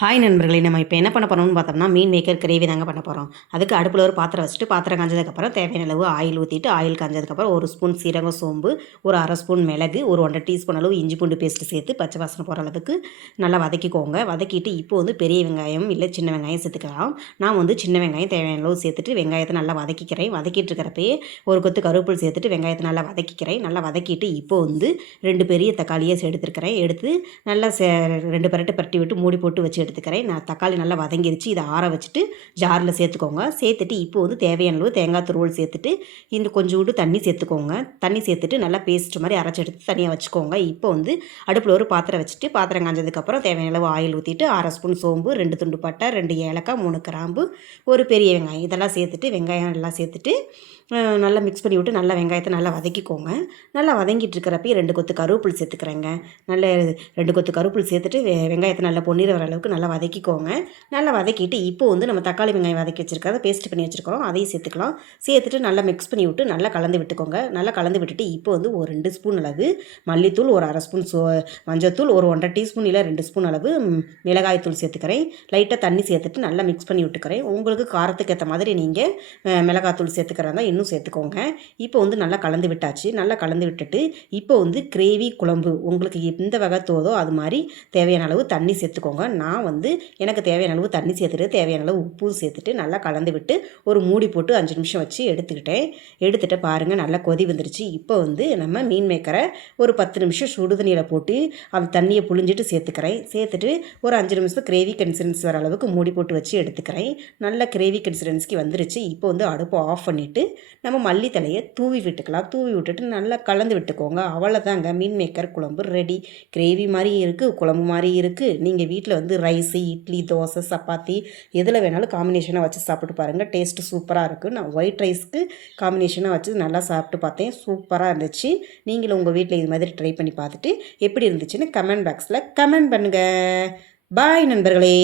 Hi நண்பர்களே, நம்ம இப்போ என்ன பண்ண போகிறோம்னு பார்த்தோம்னா மீன் மேக்கர் கிரேவி தாங்க பண்ண போகிறோம். அதுக்கு அடுப்பில் ஒரு பாத்திரம் வச்சுட்டு பாத்திரம் காஞ்சதுக்கப்புறம் தேவையான அளவு ஆயில் ஊற்றிட்டு ஆயில் காஞ்சதுக்கப்புறம் ஒரு ஸ்பூன் சீரகம், சோம்பு, ஒரு அரை ஸ்பூன் மிளகு, ஒரு 1.5 டீஸ்பூன் அளவு இஞ்சி பூண்டு பேஸ்ட்டு சேர்த்து பச்சை வாசனை போகிற அளவுக்கு நல்லா வதக்கிக்கோங்க. வதக்கிட்டு இப்போ வந்து பெரிய வெங்காயம் இல்லை சின்ன வெங்காயம் சேர்த்துக்கலாம். நான் வந்து சின்ன வெங்காயம் தேவையான அளவு சேர்த்துட்டு வெங்காயத்தை நல்லா வதக்கிக்கிறேன். வதக்கிட்டு இருக்கிறப்பயே ஒரு கொத்து கருவேப்பிலை சேர்த்துட்டு வெங்காயத்தை நல்லா வதக்கிக்கிறேன். நல்லா வதக்கிட்டு இப்போ வந்து 2 பெரிய தக்காளியை எடுத்துருக்கிறேன். எடுத்து நல்லா 2 பரட்டி விட்டு மூடி போட்டு வச்சு எடுத்துக்கிறேன். நான் தக்காளி நல்லா வதங்கிருச்சு. இதை ஆற வச்சுட்டு ஜாரில் சேர்த்துக்கோங்க. சேர்த்துட்டு இப்போ வந்து தேவையான அளவு தேங்காய் துருவல் சேர்த்துட்டு இந்த கொஞ்சோண்டு தண்ணி சேர்த்துக்கோங்க. தண்ணி சேர்த்துட்டு நல்லா பேஸ்ட் மாதிரி அரைச்சி எடுத்து தனியாக வச்சுக்கோங்க. இப்போ வந்து அடுப்பில் ஒரு பாத்திரம் வச்சுட்டு பாத்திரம் காஞ்சதுக்கப்புறம் தேவையான அளவு ஆயில் ஊற்றிட்டு 1/2 ஸ்பூன் சோம்பு, 2 துண்டு பட்டை, 2 ஏலக்காய், 3 கிராம்பு, ஒரு பெரிய வெங்காயம் இதெல்லாம் சேர்த்துட்டு வெங்காயம் எல்லாம் சேர்த்துட்டு நல்லா மிக்ஸ் பண்ணி விட்டு நல்லா வெங்காயத்தை நல்லா வதக்கிக்கோங்க. நல்லா வதங்கிட்டு இருக்கிறப்ப 2 கொத்து கருவேப்பிலை சேர்த்துக்கிறேங்க. நல்ல 2 கொத்து கருவேப்பிலை சேர்த்துட்டு வெங்காயத்தை நல்லா பொன்னிற வர அளவுக்கு நல்லா வதக்கிக்கோங்க. நல்லா வதக்கிட்டு இப்போ வந்து நம்ம தக்காளி வெங்காயம் வதக்கி வச்சுருக்கிறத பேஸ்ட் பண்ணி வச்சுருக்கோம், அதையும் சேர்த்துக்கலாம். சேர்த்துட்டு நல்லா மிக்ஸ் பண்ணி விட்டு நல்லா கலந்து விட்டுக்கோங்க. நல்லா கலந்து விட்டுட்டு இப்போ வந்து ஒரு 2 ஸ்பூன் அளவு மல்லித்தூள், ஒரு அரை ஸ்பூன் மஞ்சத்தூள், ஒரு 1.5 டீஸ்பூன் இல்லை 2 ஸ்பூன் அளவு மிளகாய் தூள் சேர்த்துக்கிறேன். லைட்டாக தண்ணி சேர்த்துட்டு நல்லா மிக்ஸ் பண்ணி விட்டுக்கிறேன். உங்களுக்கு காரத்துக்கு ஏற்ற மாதிரி நீங்கள் மிளகாத்தூள் சேர்த்துக்கிறதா இன்னும் சேர்த்துக்கோங்க. இப்போ வந்து நல்லா கலந்து விட்டாச்சு. நல்லா கலந்து விட்டுட்டு இப்போ வந்து கிரேவி குழம்பு உங்களுக்கு எந்த வகை தோதோ அது மாதிரி தேவையான அளவு தண்ணி சேர்த்துக்கோங்க. நான் வந்து எனக்கு தேவையான அளவு தண்ணி சேர்த்துட்டு தேவையான அளவு உப்பும் சேர்த்துட்டு நல்லா கலந்து விட்டு ஒரு மூடி போட்டு 5 நிமிஷம் வச்சு எடுத்துகிட்டு பாருங்கள் நல்லா கொதி வந்துருச்சு. இப்போ வந்து நம்ம மீன் மேக்கரை ஒரு 10 நிமிஷம் சுடுதண்ணியில் போட்டு அந்த தண்ணியை புழிஞ்சிட்டு சேர்த்துக்கிறேன். சேர்த்துட்டு ஒரு 5 நிமிஷம் கிரேவி கன்சிஸ்டன்சி வர அளவுக்கு மூடி போட்டு வச்சு எடுத்துக்கிறேன். நல்ல கிரேவி கன்சிஸ்டன்சிக்கு வந்துருச்சு. இப்போ வந்து அடுப்பை ஆஃப் பண்ணிவிட்டு நம்ம மல்லித்தலையை தூவி விட்டுக்கலாம். தூவி விட்டுட்டு நல்லா கலந்து விட்டுக்கோங்க. அவ்வளோதாங்க, மீன் மேக்கர் குழம்பு ரெடி. கிரேவி மாதிரி இருக்குது, குழம்பு மாதிரி இருக்குது. நீங்கள் வீட்டில் வந்து ரைஸு, இட்லி, தோசை, சப்பாத்தி எதில் வேணாலும் காம்பினேஷனாக வச்சு சாப்பிட்டு பாருங்கள். டேஸ்ட்டு சூப்பராக இருக்குது. நான் ஒயிட் ரைஸ்க்கு காம்பினேஷனாக வச்சு நல்லா சாப்பிட்டு பார்த்தேன், சூப்பராக இருந்துச்சு. நீங்களும் உங்கள் வீட்டில் இது மாதிரி ட்ரை பண்ணி பார்த்துட்டு எப்படி இருந்துச்சுன்னு கமெண்ட் பாக்ஸில் கமெண்ட் பண்ணுங்கள். பாய் நண்பர்களே.